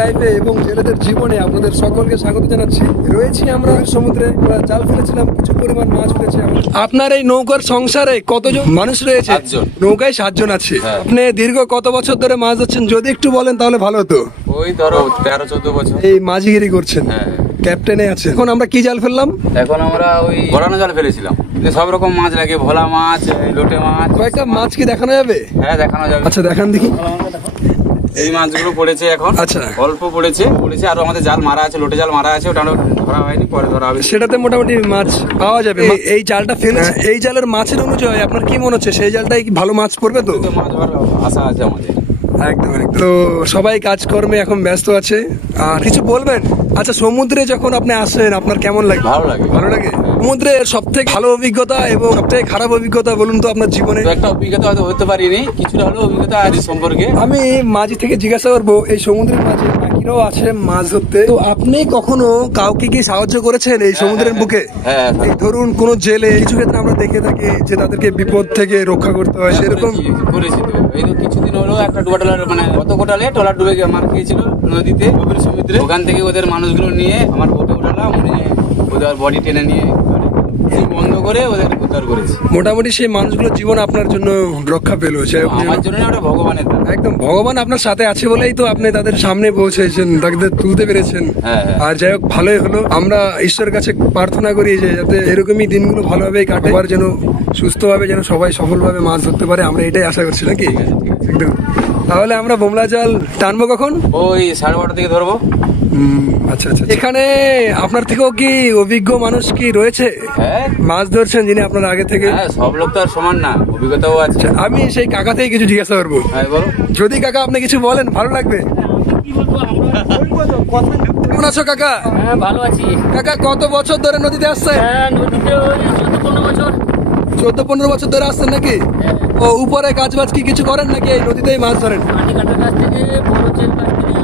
লাইফে এবং জেলেদের জীবনে আপনাদের সকলকে স্বাগত জানাচ্ছি। রয়েছি আমরা সমুদ্রে, জাল ফেলেছিলাম, কিছু পরিমাণ মাছ উঠেছে। আপনার এই নৌকার সংসারে কতজন মানুষ রয়েছে? 7 জন। নৌকায় 7 জন আছে। আপনি দীর্ঘ কত বছর ধরে মাছ ধরছেন যদি একটু বলেন তাহলে ভালো হতো। ওই ধরো 13-14 বছর এই মাঝিগিরি করছেন, ক্যাপ্টেনে আছে। এখন আমরা কি জাল ফেললাম? এখন আমরা ওই ঘোরানো জাল ফেলেছিলাম। সব রকম মাছ লাগে, ভোলা মাছ, লোটে মাছ। কয়েকটা মাছ কি দেখানো যাবে? হ্যাঁ, দেখানো যাবে। আচ্ছা, দেখান দেখি। এই মাছগুলো পড়েছে এখন। আচ্ছা, অল্প পড়েছে। আর আমাদের জাল মারা আছে, লোটে জাল মারা আছে, ওটা ধরা হয়নি, পরে ধরা হবে। সেটাতে মোটামুটি মাছ পাওয়া যাবে। এই জালটা ফেলে এই জালের মাছের অনুযায়ী আপনার কি মনে হচ্ছে সেই জালটাই কি ভালো মাছ পড়বে? তো মাছ ধরার আশা আছে আমাদের। একদম। তো সবাই কাজকর্মে এখন ব্যস্ত আছে। আর কিছু বলবেন? আচ্ছা, সমুদ্রে যখন আপনি আসেন আপনার কেমন লাগে? ভালো লাগে। ভালো লাগে। সমুদ্রের সবথেকে ভালো অভিজ্ঞতা এবং সবথেকে খারাপ অভিজ্ঞতা বলুন তো আপনার জীবনে। একটা অভিজ্ঞতা হয়তো হতে পারিনি, কিছুটা হলো অভিজ্ঞতা আছে সম্পর্কে। আমি মাঝি থেকে জিজ্ঞাসা করবো, এই সমুদ্রের মাঝে বাকিরাও আছে মাছ ধরতে, তো আপনি কখনো কাউকে কি সাহায্য করেছেন এই সমুদ্রের বুকে? হ্যাঁ, এই ধরুন কোন জেলে কিছু ক্ষেত্রে আমরা দেখে থাকি যে তাদেরকে বিপদ থেকে রক্ষা করতে হয়, সেরকম করেছি তো। এই তো কিছুদিন হলো একটা ডুবা ট্রলার, মানে গত কোটালে ট্রলার ডুবে মার খেয়েছিল নদীতে, গভীর সমুদ্রে। ওখান থেকে ওদের মানুষগুলো নিয়ে আমার বোটে উঠালাম, ওদের বডি টেনে নিয়ে বন্ধ করে ওদের উদ্ধার করেছি। মোটামুটি সেই মানুষগুলোর জীবন আপনার জন্য রক্ষা পেল। আমার জন্য ওটা ভগবানের দান। একদম, ভগবান আপনার সাথে আছে বলেই তো আপনি তাদের সামনে পৌঁছেছেন, তাদের তুলতে পেরেছেন। আর যাই হোক, ভালোই হলো। আমরা ঈশ্বরের কাছে প্রার্থনা করি যে যাতে এরকমই দিনগুলো ভালোভাবে কাটে, আবার যেন সুস্থভাবে যেন সবাই সফলভাবে মাছ ধরতে পারে, আমরা এটাই আশা করছি নাকি? একদম। তাহলে আমরা বোমলা জাল টানবো কখন? ওই 12:30 থেকে ধরবো। আচ্ছা আচ্ছা। এখানে আপনার থেকেও কি অভিজ্ঞ মানুষ কি রয়েছে মাছ ধরছেন যিনি আপনার আগে থেকে? সব লোক তো আর সমান না, অভিজ্ঞতাও আছে। আমি সেই কাকা থেকে কিছু জিজ্ঞাসা করবো। যদি কাকা আপনি কিছু বলেন ভালো লাগবে। কেমন আছো কাকা? হ্যাঁ, ভালো আছি। কাকা কত বছর ধরে নদীতে আসছেন? নদীতে 14-15 বছর। 14-15 বছর ধরে আসছেন নাকি? ও, উপরে কাজ বাজ কি কিছু করেন নাকি এই নদীতেই মাছ ধরেন? মাটি কাটার কাছ থেকে বড় চেন কাছ থেকে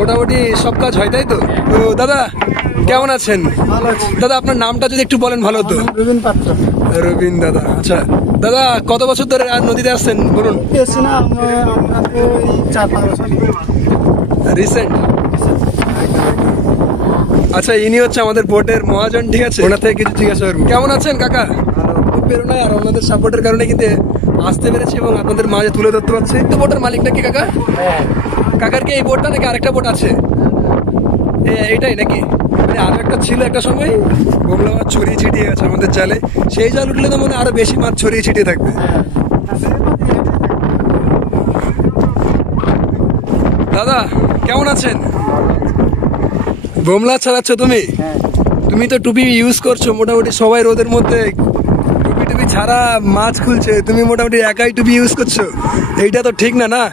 মোটামুটি সব কাজ হয়, তাই তো? তো দাদা কেমন আছেন? ভালো আছি। দাদা আপনার নামটা যদি একটু বলেন ভালো হতো। রবীন পাত্র। রবীন দাদা। আচ্ছা দাদা, কত বছর ধরে আর নদীতে আসছেন বলুন? এসছি না আমরা তো এই 4-5 বছর রিসেন্ট। আচ্ছা, ইনি হচ্ছে আমাদের বোটের মহাজন, ঠিক আছে? ওনার থেকে কিছু জিজ্ঞাসা করবো। কেমন আছেন কাকা? খুব প্রেরণায় আর ওনাদের সাপোর্টের কারণে কিন্তু আসতে পেরেছি এবং আপনাদের মাঝে তুলে ধরতে পারছি। তো বোটের মালিকটা কি কাকা? কাকার কি এই বোটটা নাকি আরেকটা বোট আছে? এইটাই নাকি? আরো একটা ছিল একটা সময়, বোমলা মাছ ছড়িয়ে ছিটিয়ে গেছে আমাদের জালে। সেই জাল উঠলে তো মনে আরো বেশি মাছ ছড়িয়ে ছিটিয়ে থাকবে। দাদা কেমন আছেন? বোমলা ছাড়াচ্ছ তুমি? তুমি তো টুপি ইউজ করছো, মোটামুটি সবাই রোদের মধ্যে টুপি ছাড়া মাছ খুলছে, তুমি মোটামুটি একাই টুপি ইউজ করছো। এইটা তো ঠিক না, না?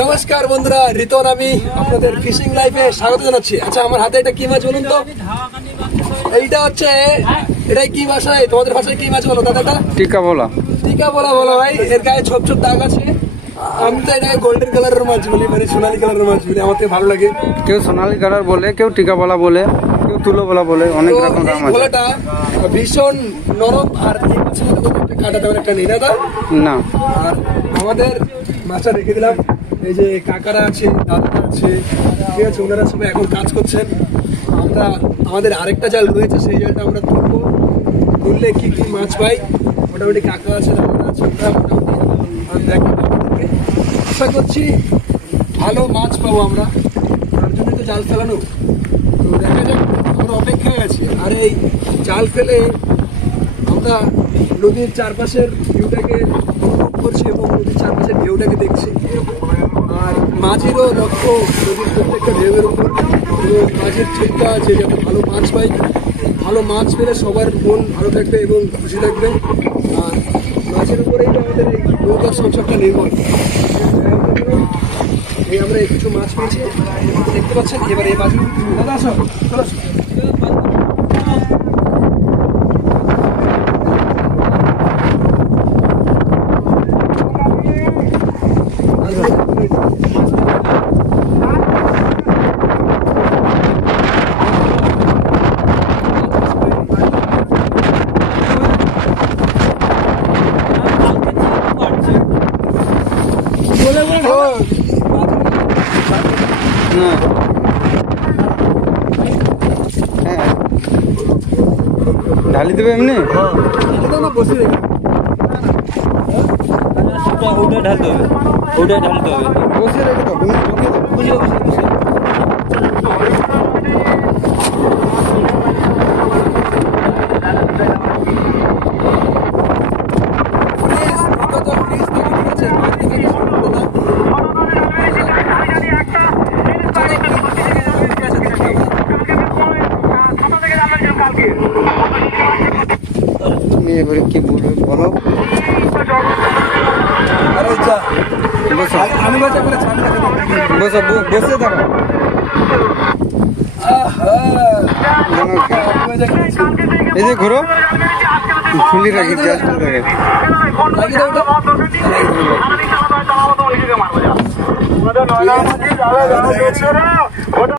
নমস্কার বন্ধুরা, রিতন আমি আপনাদের ফিশিং লাইফে স্বাগত জানাচ্ছি। আচ্ছা, আমার হাতে এটা কি মাছ বলুন তো? এইটা হচ্ছে, এটাই কি ভাষায়, তোমাদের ভাষায় কি মাছ বলো দাদা? টিকা বলা। টিকা বলা বলো ভাই। এর গায়ে ছোপ ছোপ দাগ আছে। আমি তো এটাকে গোল্ডেন কালারের মাছ বলি, মানে সোনালী কালারের মাছ বলি, আমার থেকে ভালো লাগে। কেউ সোনালী কালার বলে, কেউ টিকা বলা বলে, কেউ তুলো বলা বলে, অনেক রকম নাম আছে। ভোলাটা ভীষণ নরম, আর এই মাছের মধ্যে কোনো কাটা তেমন একটা নেই দাদা। না। আর আমাদের মাছটা রেখে দিলাম। এই যে কাকারা আছে, দাদারা আছে, ঠিক আছে, ওনারা সবাই এখন কাজ করছেন। আমরা আমাদের আরেকটা জাল রয়েছে, সেই জালটা আমরা তুলবো। তুললে কি কি মাছ পাই, মোটামুটি কাকা আছে, দাদারা আছে, আমরা মোটামুটি দেখাবো আপনাদেরকে। আশা করছি ভালো মাছ পাবো আমরা, তার জন্য তো জাল ফেলানো। তো দেখা যাক, আমরা অপেক্ষায় আছি। আর এই জাল ফেলে আমরা নদীর চারপাশের ভিউটাকে অনুভব করছি এবং নদীর চারপাশের ঢেউটাকে দেখছি। আর মাঝিরও লক্ষ্য নদীর প্রত্যেকটা ঢেউয়ের উপর, এবং মাঝির চিন্তা আছে যাতে ভালো মাছ পাই। ভালো মাছ পেলে সবার মন ভালো থাকবে এবং খুশি থাকবে। আর মাছের উপরেই তো আমাদের এই নৌকার সংসারটা নির্ভর। এই আমরা কিছু মাছ পেয়েছি দেখতে পাচ্ছেন। এবার এই মাছ দাদা আসো, চলো আসো। না হ্যাঁ ঢালি দেবে এমনি এটা না বসে রেখে ওটা ঢালতে হবে, ওটা ঢালতে হবে। বসে রেখে দাও তুমি ঢুকিয়ে দাও। তুমি এবারে কি বলবে বলো। বসো আমি বাচ্চা করে চান বসো বসে থাকো এই যে ঘোরো খুলি রাখি জাস্ট দেখে লাগিয়ে দাও ওটা।